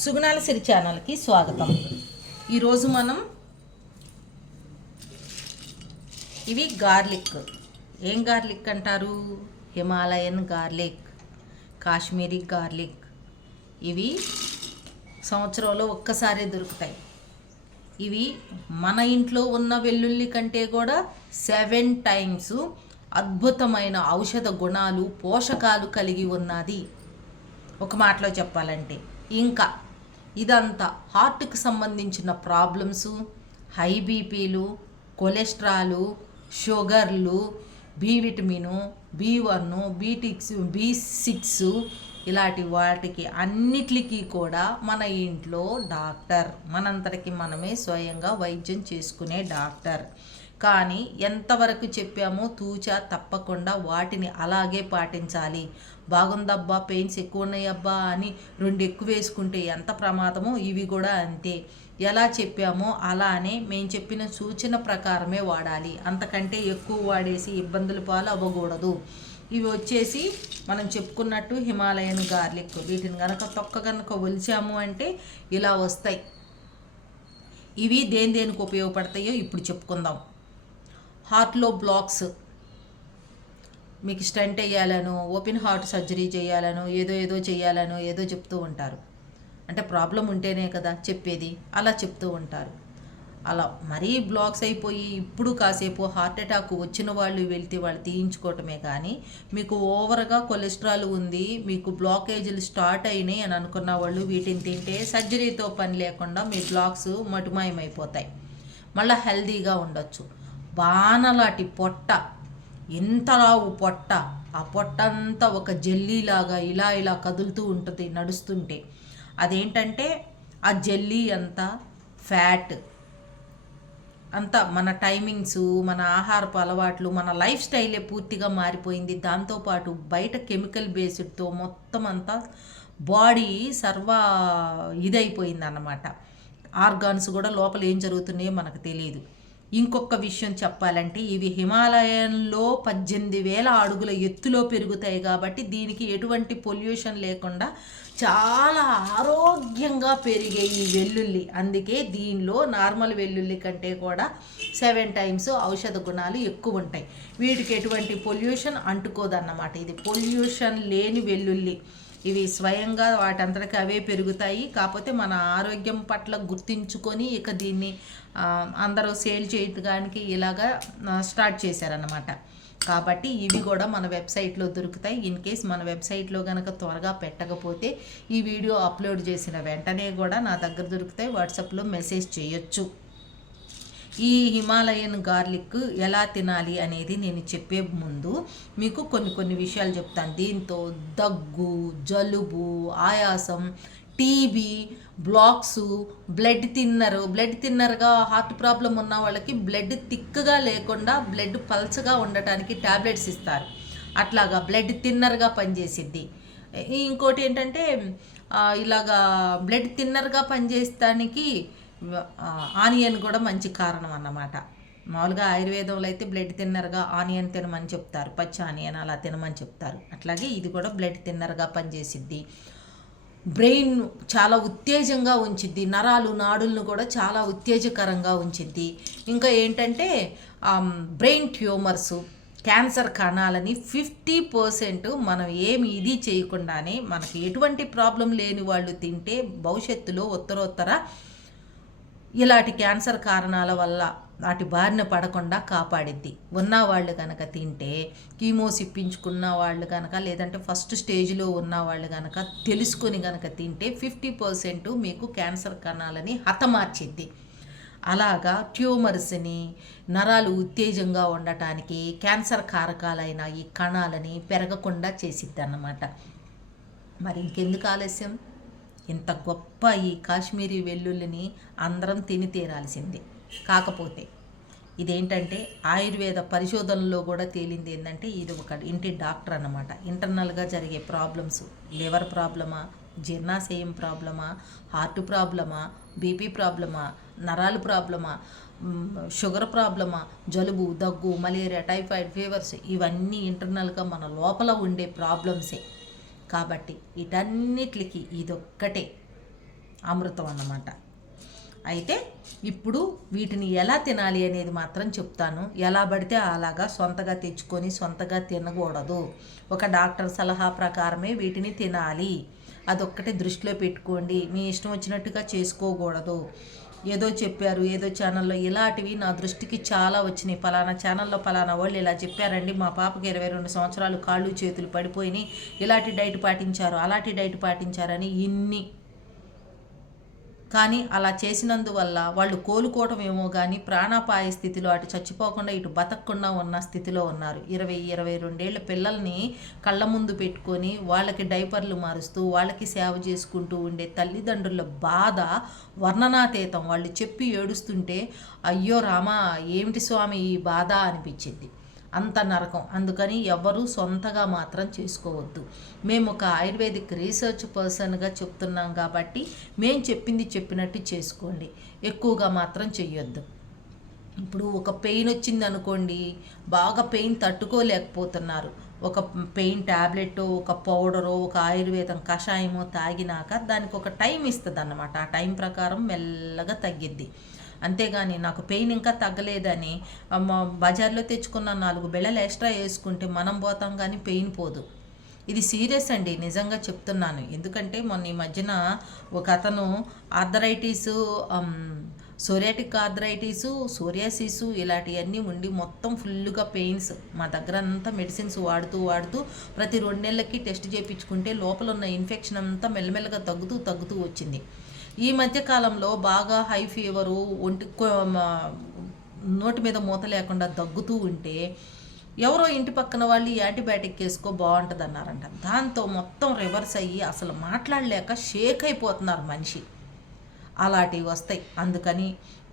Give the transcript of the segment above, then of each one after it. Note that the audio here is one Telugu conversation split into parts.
సుగుణాల సిరి ఛానల్కి స్వాగతం. ఈరోజు మనం ఇవి గార్లిక్. ఏం గార్లిక్ అంటారు? Himalayan garlic, Kashmiri garlic. ఇవి సంవత్సరంలో ఒక్కసారే దొరుకుతాయి. ఇవి మన ఇంట్లో ఉన్న వెల్లుల్లి కంటే కూడా 7 టైమ్స్ అద్భుతమైన ఔషధ గుణాలు, పోషకాలు కలిగి ఉన్నది. ఒక మాటలో చెప్పాలంటే ఇంకా ఇదంతా హార్ట్కి సంబంధించిన ప్రాబ్లమ్స్, హై బీపీలు, కొలెస్ట్రాలు, షుగర్లు, బి విటమిను, B1, B6 ఇలాంటి వాటికి అన్నిటికీ కూడా మన ఇంట్లో డాక్టర్, మనంతటికి మనమే స్వయంగా వైద్యం చేసుకునే డాక్టర్. కానీ ఎంతవరకు చెప్పామో తూచా తప్పకుండా వాటిని అలాగే పాటించాలి. బాగుందబ్బా, పెయిన్స్ ఎక్కువ ఉన్నాయబ్బా అని 2 ఎక్కువ వేసుకుంటే ఎంత ప్రమాదమో ఇవి కూడా అంతే. ఎలా చెప్పామో అలానే మేము చెప్పిన సూచన ప్రకారమే వాడాలి. అంతకంటే ఎక్కువ వాడేసి ఇబ్బందుల పాలు అవ్వకూడదు. ఇవి వచ్చేసి మనం చెప్పుకున్నట్టు హిమాలయన్ గార్లిక్. వీటిని కనుక ఒలిచాము అంటే ఇలా వస్తాయి. ఇవి దేనికి ఉపయోగపడతాయో ఇప్పుడు చెప్పుకుందాం. హార్ట్లో బ్లాక్స్, మీకు స్టంట్ వేయాలను, ఓపెన్ హార్ట్ సర్జరీ చేయాలను, ఏదో చేయాలను ఏదో చెప్తూ ఉంటారు. అంటే ప్రాబ్లం ఉంటేనే కదా చెప్పేది, అలా చెప్తూ ఉంటారు. అలా మరీ బ్లాక్స్ అయిపోయి ఇప్పుడు కాసేపు హార్ట్ అటాక్ వచ్చిన వాళ్ళు వెళ్తే వాళ్ళు తీయించుకోవటమే. కానీ మీకు ఓవర్గా కొలెస్ట్రాల్ ఉంది, మీకు బ్లాకేజీలు స్టార్ట్ అయినాయి అని అనుకున్న వాళ్ళు వీటిని తింటే సర్జరీతో పని లేకుండా మీ బ్లాక్స్ మటుమాయమైపోతాయి. మళ్ళీ హెల్దీగా ఉండొచ్చు. బాణలాంటి పొట్ట, ఎంత లావు పొట్ట, ఆ పొట్ట అంతా ఒక జెల్లీలాగా ఇలా కదులుతూ ఉంటుంది నడుస్తుంటే. అదేంటంటే ఆ జెల్లీ అంతా ఫ్యాట్ అంతా మన టైమింగ్స్, మన ఆహారపు అలవాట్లు, మన లైఫ్ స్టైలే పూర్తిగా మారిపోయింది. దాంతోపాటు బయట కెమికల్ బేస్డ్తో మొత్తం అంతా బాడీ ఇదైపోయింది అన్నమాట. ఆర్గాన్స్ కూడా లోపల ఏం జరుగుతున్నాయో మనకు తెలియదు. ఇంకొక విషయం చెప్పాలంటే ఇవి హిమాలయంలో 18,000 అడుగుల ఎత్తులో పెరుగుతాయి కాబట్టి దీనికి ఎటువంటి పొల్యూషన్ లేకుండా చాలా ఆరోగ్యంగా పెరిగే ఈ వెల్లుల్లి. అందుకే దీనిలో నార్మల్ వెల్లుల్లి కంటే కూడా 7 టైమ్స్ ఔషధ గుణాలు ఎక్కువ ఉంటాయి. వీటికి ఎటువంటి పొల్యూషన్ అంటుకోదన్నమాట. ఇది పొల్యూషన్ లేని వెల్లుల్లి. ఇవి స్వయంగా వాటంతటికి అవే పెరుగుతాయి. కాకపోతే మన ఆరోగ్యం పట్ల గుర్తించుకొని ఇక దీన్ని అందరూ సేల్ చేయడానికి ఇలాగా స్టార్ట్ చేశారన్నమాట. కాబట్టి ఇవి కూడా మన వెబ్సైట్లో దొరుకుతాయి. ఇన్ కేస్ మన వెబ్సైట్లో కనుక త్వరగా పెట్టకపోతే ఈ వీడియో అప్లోడ్ చేసిన వెంటనే కూడా నా దగ్గర దొరుకుతాయి. వాట్సాప్లో మెసేజ్ చేయొచ్చు. ఈ హిమాలయన్ గార్లిక్ ఎలా తినాలి అనేది నేను చెప్పే ముందు మీకు కొన్ని విషయాలు చెప్తాను. దీంతో దగ్గు, జలుబు, ఆయాసం, టీబీ, బ్లాక్స్, బ్లడ్ థిన్నర్గా హార్ట్ ప్రాబ్లం ఉన్న వాళ్ళకి బ్లడ్ థిక్గా లేకుండా బ్లడ్ పల్చగా ఉండటానికి ట్యాబ్లెట్స్ ఇస్తారు. అట్లాగా బ్లడ్ థిన్నర్గా పనిచేసిద్ది. ఇంకోటి ఏంటంటే ఇలాగా బ్లడ్ థిన్నర్గా పనిచేయడానికి ఆనియన్ కూడా మంచి కారణం అన్నమాట. మామూలుగా ఆయుర్వేదంలో అయితే బ్లడ్ థిన్నర్గా ఆనియన్ తినమని చెప్తారు, పచ్చి ఆనియన్ అలా తినమని చెప్తారు. అట్లాగే ఇది కూడా బ్లడ్ థిన్నర్గా పనిచేసిద్ది. బ్రెయిన్ చాలా ఉత్తేజంగా ఉంచిద్ది, నరాలు నాడులను కూడా చాలా ఉత్తేజకరంగా ఉంచిద్ది. ఇంకా ఏంటంటే బ్రెయిన్ ట్యూమర్స్, క్యాన్సర్ కణాలని 50% మనం ఏమి ఇది చేయకుండానే మనకి ఎటువంటి ప్రాబ్లం లేని వాళ్ళు తింటే భవిష్యత్తులో ఉత్తరోత్తర ఇలాంటి క్యాన్సర్ కారణాల వల్ల వాటి బారిన పడకుండా కాపాడిద్ది. ఉన్నవాళ్ళు కనుక తింటే, కీమోస్ ఇప్పించుకున్న వాళ్ళు కనుక, లేదంటే ఫస్ట్ స్టేజ్లో ఉన్న వాళ్ళు కనుక తెలుసుకొని కనుక తింటే 50% మీకు క్యాన్సర్ కణాలని హతమార్చిద్ది. అలాగా ట్యూమర్స్ని, నరాలు ఉత్తేజంగా ఉండటానికి క్యాన్సర్ కారకాలైన ఈ కణాలని పెరగకుండా చేసిద్ది అన్నమాట. మరి ఇంకెందుకు ఆలస్యం? ఇంత గొప్ప ఈ కాశ్మీరీ వెల్లుల్లిని అందరం తిని తీరాల్సిందే. కాకపోతే ఇదేంటంటే ఆయుర్వేద పరిశోధనలో కూడా తేలింది ఏంటంటే ఇది ఒక ఇంటి డాక్టర్ అన్నమాట. ఇంటర్నల్గా జరిగే ప్రాబ్లమ్స్, లివర్ ప్రాబ్లమా, జీర్ణాశయం ప్రాబ్లమా, హార్ట్ ప్రాబ్లమా, బీపీ ప్రాబ్లమా, నరాలు ప్రాబ్లమా, షుగర్ ప్రాబ్లమా, జలుబు, దగ్గు, మలేరియా, టైఫాయిడ్, ఫీవర్స్ ఇవన్నీ ఇంటర్నల్గా మన లోపల ఉండే ప్రాబ్లమ్సే. కాబట్టి వీటన్నిటికి ఇదొక్కటే అమృతం అన్నమాట. అయితే ఇప్పుడు వీటిని ఎలా తినాలి అనేది మాత్రం చెప్తాను. ఎలా పడితే అలాగా సొంతగా తెచ్చుకొని సొంతగా తినకూడదు. ఒక డాక్టర్ సలహా ప్రకారమే వీటిని తినాలి. అదొక్కటి దృష్టిలో పెట్టుకోండి. మీ ఇష్టం వచ్చినట్టుగా చేసుకోకూడదు. ఏదో చెప్పారు ఏదో ఛానల్లో, ఇలాంటివి నా దృష్టికి చాలా వచ్చినాయి. పలానా ఛానల్లో పలానా వాళ్ళు ఇలా చెప్పారండి, మా పాపకి 22 సంవత్సరాలు కాళ్ళు చేతులు పడిపోయినాయి, ఇలాంటి డైట్ పాటించారు అలాంటి డైట్ పాటించారని ఇన్ని. కానీ అలా చేసినందువల్ల వాళ్ళు కోలుకోవటం ఏమో కానీ ప్రాణాపాయ స్థితిలో అటు చచ్చిపోకుండా ఇటు బతకకుండా ఉన్న స్థితిలో ఉన్నారు. 22 పిల్లల్ని కళ్ళ ముందు పెట్టుకొని వాళ్ళకి డైపర్లు మారుస్తూ వాళ్ళకి సేవ చేసుకుంటూ ఉండే తల్లిదండ్రుల బాధ వర్ణనాతీతం. వాళ్ళు చెప్పి ఏడుస్తుంటే అయ్యో రామా ఏమిటి స్వామి ఈ బాధ అనిపించింది. అంత నరకం. అందుకని ఎవ్వరూ సొంతగా మాత్రం చేసుకోవద్దు. మేము ఒక ఆయుర్వేదిక్ రీసెర్చ్ పర్సన్గా చెప్తున్నాం కాబట్టి మేము చెప్పింది చెప్పినట్టు చేసుకోండి, ఎక్కువగా మాత్రం చెయ్యొద్దు. ఇప్పుడు ఒక పెయిన్ వచ్చింది అనుకోండి, బాగా పెయిన్ తట్టుకోలేకపోతున్నారు, ఒక పెయిన్ ట్యాబ్లెట్ ఒక పౌడరో ఒక ఆయుర్వేదం కషాయమో తాగినాక దానికి ఒక టైం ఇస్తుంది అన్నమాట. ఆ టైం ప్రకారం మెల్లగా తగ్గిద్ది. అంతేగాని నాకు పెయిన్ ఇంకా తగ్గలేదని బజార్లో తెచ్చుకున్న 4 బిళ్ళలు ఎక్స్ట్రా వేసుకుంటే మనం పోతాం కానీ పెయిన్ పోదు. ఇది సీరియస్ అండి, నిజంగా చెప్తున్నాను. ఎందుకంటే మొన్న ఈ మధ్యన ఒక అతను ఆర్థరైటిసు, సోరియాటిక్ ఆర్థరైటిసు, సోరియాసిసు ఇలాంటివన్నీ ఉండి మొత్తం ఫుల్గా పెయిన్స్. మా దగ్గర అంతా మెడిసిన్స్ వాడుతూ ప్రతి 2 నెలలకి టెస్ట్ చేయించుకుంటే లోపల ఉన్న ఇన్ఫెక్షన్ అంతా మెల్లమెల్లగా తగ్గుతూ వచ్చింది. ఈ మధ్యకాలంలో బాగా హై ఫీవరు, నోటి మీద మూత లేకుండా దగ్గుతూ ఉంటే ఎవరో ఇంటి పక్కన వాళ్ళు యాంటీబయాటిక్ వేసుకో బాగుంటుంది అన్నారంట. దాంతో మొత్తం రివర్స్ అయ్యి అసలు మాట్లాడలేక షేక్ అయిపోతున్నారు మనిషి. అలాంటివి వస్తాయి. అందుకని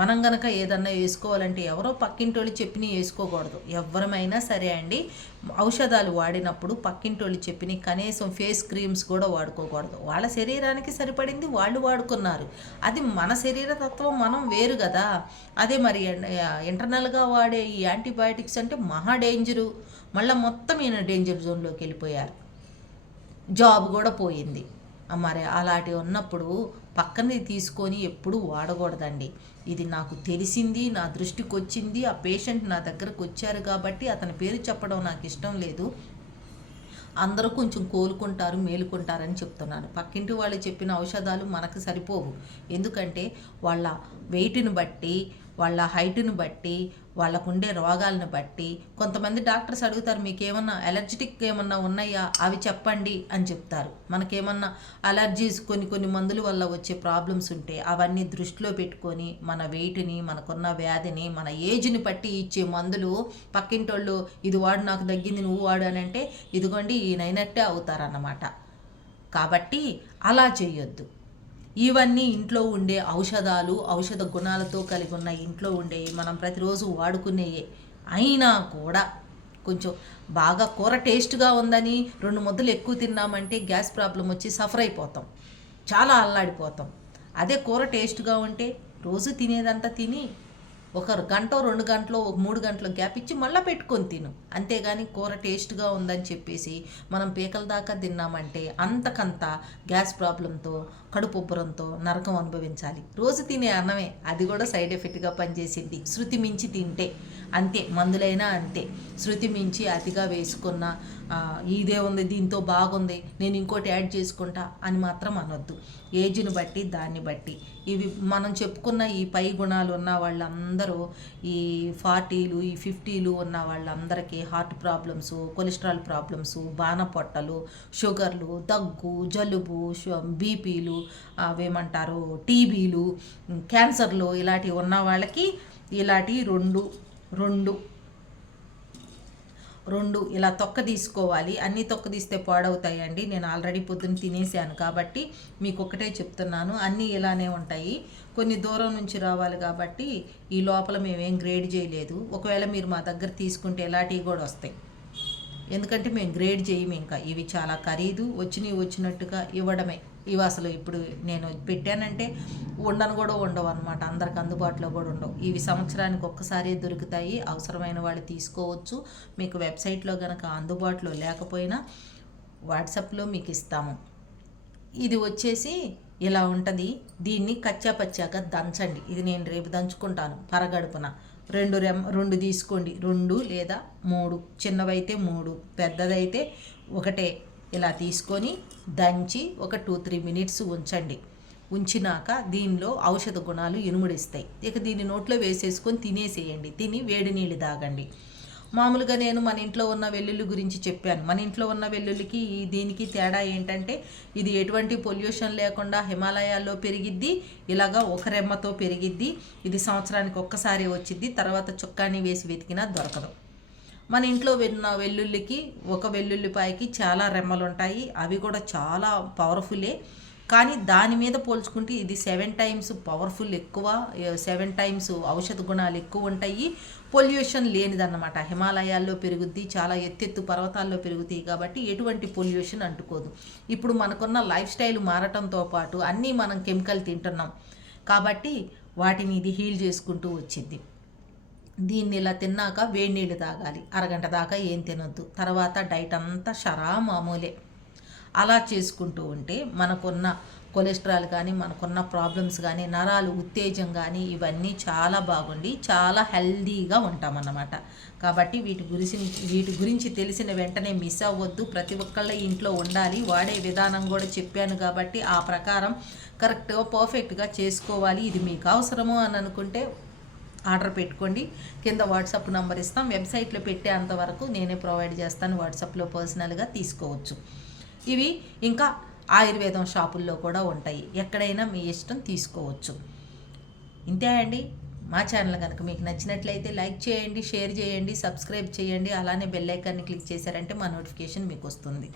మనం గనక ఏదన్నా వేసుకోవాలంటే ఎవరో పక్కింటోళ్ళు చెప్పిన వేసుకోకూడదు. ఎవరమైనా సరే అండి, ఔషధాలు వాడినప్పుడు పక్కింటోళ్ళు చెప్పిన కనీసం ఫేస్ క్రీమ్స్ కూడా వాడుకోకూడదు. వాళ్ళ శరీరానికి సరిపడింది వాళ్ళు వాడుకున్నారు, అది మన శరీర తత్వం మనం వేరు కదా. అదే మరి ఇంటర్నల్గా వాడే ఈ యాంటీబయాటిక్స్ అంటే మహా డేంజరు. మళ్ళీ మొత్తం ఈయన డేంజర్ జోన్లోకి వెళ్ళిపోయారు, జాబ్ కూడా పోయింది. మరి అలాంటివి ఉన్నప్పుడు పక్కన తీసుకొని ఎప్పుడు వాడకూడదండి. ఇది నాకు తెలిసింది, నా దృష్టికి వచ్చింది, ఆ పేషెంట్ నా దగ్గరకు వచ్చారు కాబట్టి అతని పేరు చెప్పడం నాకు ఇష్టం లేదు. అందరూ కొంచెం కోలుకుంటారు మేలుకుంటారని చెప్తున్నాను. పక్కింటి వాళ్ళు చెప్పిన ఔషధాలు మనకు సరిపోవు. ఎందుకంటే వాళ్ళ వెయిట్ని బట్టి, వాళ్ళ హైట్ని బట్టి, వాళ్ళకుండే రోగాలను బట్టి కొంతమంది డాక్టర్స్ అడుగుతారు, మీకు ఏమన్నా అలర్జిటిక్ ఏమన్నా ఉన్నాయా అవి చెప్పండి అని చెప్తారు. మనకేమన్నా అలర్జీస్ కొన్ని మందుల వల్ల వచ్చే ప్రాబ్లమ్స్ ఉంటే అవన్నీ దృష్టిలో పెట్టుకొని మన వెయిట్ని, మనకున్న వ్యాధిని, మన ఏజ్ని బట్టి ఇచ్చే మందులు పక్కింటోళ్ళు ఇది వాడు నాకు తగ్గింది నువ్వు వాడు అని అంటే ఇదిగోండి ఈయనైనట్టే అవుతారన్నమాట. కాబట్టి అలా చేయొద్దు. ఇవన్నీ ఇంట్లో ఉండే ఔషధాలు, ఔషధ గుణాలతో కలిగి ఉన్న ఇంట్లో ఉండే మనం ప్రతిరోజు వాడుకునేయే. అయినా కూడా కొంచెం బాగా కూర టేస్ట్గా ఉందని 2 ముద్దలు ఎక్కువ తిన్నామంటే గ్యాస్ ప్రాబ్లం వచ్చి సఫర్ అయిపోతాం, చాలా అల్లాడిపోతాం. అదే కూర టేస్ట్గా ఉంటే రోజు తినేదంతా తిని ఒక గంట 2 గంటలో 3 గంటలు గ్యాప్ ఇచ్చి మళ్ళీ పెట్టుకొని తిను. అంతేగాని కూర టేస్ట్గా ఉందని చెప్పేసి మనం పీకల దాకా తిన్నామంటే అంతకంత గ్యాస్ ప్రాబ్లంతో, కడుపు ఉబ్బరంతో నరకం అనుభవించాలి. రోజు తినే అన్నమే అది కూడా సైడ్ ఎఫెక్ట్గా పనిచేసింది శృతి మించి తింటే. అంతే, మందులైనా అంతే. శృతి మించి అతిగా వేసుకున్న ఇదే ఉంది దీంతో బాగుంది నేను ఇంకోటి యాడ్ చేసుకుంటా అని మాత్రం అనొద్దు. ఏజ్ని బట్టి దాన్ని బట్టి ఇవి మనం చెప్పుకున్న ఈ పై గుణాలు ఉన్న వాళ్ళందరూ ఈ 40లు ఈ 50లు ఉన్న వాళ్ళందరికీ హార్ట్ ప్రాబ్లమ్స్, కొలెస్ట్రాల్ ప్రాబ్లమ్స్, బాణపొట్టలు, షుగర్లు, దగ్గు, జలుబు, బీపీలు, అవేమంటారు టీబీలు, క్యాన్సర్లు ఇలాంటివి ఉన్న వాళ్ళకి ఇలాంటి రెండు ఇలా తొక్క తీసుకోవాలి. అన్నీ తొక్క తీస్తే పాడవుతాయండి. నేను ఆల్రెడీ పొద్దున్న తినేసాను కాబట్టి మీకు ఒకటే చెప్తున్నాను, అన్నీ ఇలానే ఉంటాయి. కొన్ని దూరం నుంచి రావాలి కాబట్టి ఈ లోపల మేమేం గ్రేడ్ చేయలేదు. ఒకవేళ మీరు మా దగ్గర తీసుకుంటే ఇలాంటివి కూడా వస్తాయి. ఎందుకంటే మేము గ్రేడ్ చేయము. ఇంకా ఇవి చాలా ఖరీదు, వచ్చినట్టుగా ఇవ్వడమే. ఇవి అసలు ఇప్పుడు నేను పెట్టానంటే కూడా ఉండవు అనమాట, అందరికి అందుబాటులో కూడా ఉండవు. ఇవి సంవత్సరానికి ఒక్కసారి దొరుకుతాయి, అవసరమైన వాళ్ళు తీసుకోవచ్చు. మీకు వెబ్సైట్లో కనుక అందుబాటులో లేకపోయినా వాట్సాప్లో మీకు ఇస్తాము. ఇది వచ్చేసి ఇలా ఉంటుంది. దీన్ని కచ్చా పచ్చాగా దంచండి. ఇది నేను రేపు దంచుకుంటాను పరగడుపున. 2 తీసుకోండి, 2 లేదా 3, చిన్నవైతే 3, పెద్దదైతే ఒకటే. ఇలా తీసుకొని దంచి ఒక 2-3 మినిట్స్ ఉంచండి. ఉంచినాక దీనిలో ఔషధ గుణాలు ఇనుముడిస్తాయి. ఇక దీన్ని నోట్లో వేసేసుకొని తినేసేయండి. తిని వేడి నీళ్ళు తాగండి. మామూలుగా నేను మన ఇంట్లో ఉన్న వెల్లుల్లి గురించి చెప్పాను. మన ఇంట్లో ఉన్న వెల్లుల్లికి దీనికి తేడా ఏంటంటే ఇది ఎటువంటి పొల్యూషన్ లేకుండా హిమాలయాల్లో పెరిగిద్ది. ఇలాగా ఒక రెమ్మతో పెరిగిద్ది. ఇది సంవత్సరానికి ఒక్కసారి వచ్చిద్ది. తర్వాత చుక్కాని వేసి వెతికినా దొరకదు. మన ఇంట్లో ఉన్న వెల్లుల్లికి ఒక వెల్లుల్లిపాయకి చాలా రెమ్మలు ఉంటాయి. అవి కూడా చాలా పవర్ఫుల్లే. కానీ దాని మీద పోల్చుకుంటే ఇది 7 టైమ్స్ పవర్ఫుల్, ఎక్కువ 7 టైమ్స్ ఔషధ గుణాలు ఎక్కువ ఉంటాయి. పొల్యూషన్ లేనిదన్నమాట. హిమాలయాల్లో పెరుగుద్ది, చాలా ఎత్తెత్తు పర్వతాల్లో పెరుగుతాయి కాబట్టి ఎటువంటి పొల్యూషన్ అంటుకోదు. ఇప్పుడు మనకున్న లైఫ్ స్టైల్ మారటంతో పాటు అన్నీ మనం కెమికల్ తింటున్నాం కాబట్టి వాటిని ఇది హీల్ చేసుకుంటూ వచ్చింది. దీన్ని ఇలా తిన్నాక వేడి నీళ్ళు తాగాలి. అరగంట దాకా ఏం తినొద్దు. తర్వాత డైట్ అంతా మామూలే. అలా చేసుకుంటూ ఉంటే మనకున్న కొలెస్ట్రాల్ కానీ, మనకున్న ప్రాబ్లమ్స్ కానీ, నరాలు ఉత్తేజం కానీ ఇవన్నీ చాలా బాగుండి చాలా హెల్దీగా ఉంటామన్నమాట. కాబట్టి వీటి గురించి తెలిసిన వెంటనే మిస్ అవ్వద్దు. ప్రతి ఒక్కళ్ళ ఇంట్లో ఉండాలి. వాడే విధానం కూడా చెప్పాను కాబట్టి ఆ ప్రకారం కరెక్ట్గా పర్ఫెక్ట్గా చేసుకోవాలి. ఇది మీకు అవసరము అని అనుకుంటే ఆర్డర్ పెట్టుకోండి. కింద వాట్సాప్ నెంబర్ ఇస్తాం. వెబ్సైట్లో పెట్టే అంతవరకు నేనే ప్రొవైడ్ చేస్తాను. వాట్సాప్లో పర్సనల్గా తీసుకోవచ్చు. ఇవి ఇంకా ఆయుర్వేదం షాపుల్లో కూడా ఉంటాయి. ఎక్కడైనా మీ ఇష్టం తీసుకోవచ్చు. ఇంతే అండి. మా ఛానల్ కనుక మీకు నచ్చినట్లయితే లైక్ చేయండి, షేర్ చేయండి, సబ్స్క్రైబ్ చేయండి. అలానే బెల్ ఐకాన్ని క్లిక్ చేశారంటే మా నోటిఫికేషన్ మీకు వస్తుంది.